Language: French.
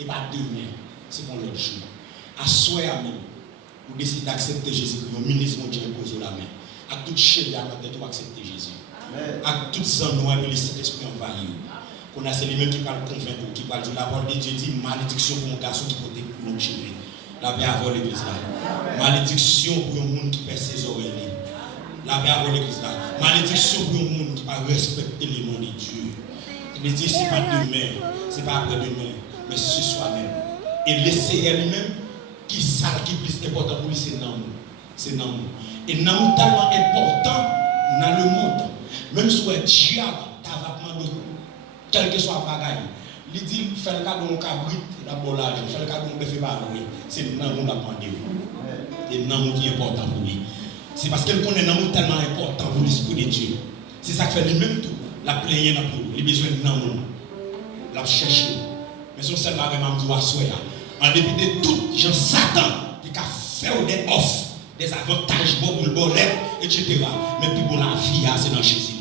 et pas demain, c'est pour l'autre jour. À soi même, vous décidez d'accepter Jésus pour le ministre mondial posé la main. À toute chérie à tête pour accepter Jésus. À toutes les noirs et les Saint-Esprit envahis. Qu'on a c'est lui-même qui parle convaincre, qui parle de la parole de Dieu dit malédiction pour un garçon qui protège pour nos chérie. La paix avant l'église là. Malédiction pour un monde qui perd ses oreilles. La paix avant l'église là. Malédiction pour un monde qui va respecter les noms de Dieu. Il dit c'est pas demain, c'est pas après-demain, mais ce soir même. Et laisser lui-même qui sale, qui plus important pour lui, c'est l'amour. C'est l'amour. Et l'amour tellement important dans le monde. Même si le diable t'a demandé, quel que soit le bagage, il dit fais le cadeau de cabrit, d'abord l'argent, fais le cadeau de bœuf et baroué. C'est l'amour qui a demandé. C'est l'amour qui est important pour lui. C'est parce qu'il connaît l'amour tellement important pour l'esprit de Dieu. C'est ça qui fait lui-même tout. La plainte dans pour lui, besoin d'amour. La chercher. Mais son seul bagage m'a dit à soi. En dépit de tout, Jean Satan, qui a fait des offres, des avantages pour le bonheur, etc. Mais puis pour la vie, c'est dans Jésus.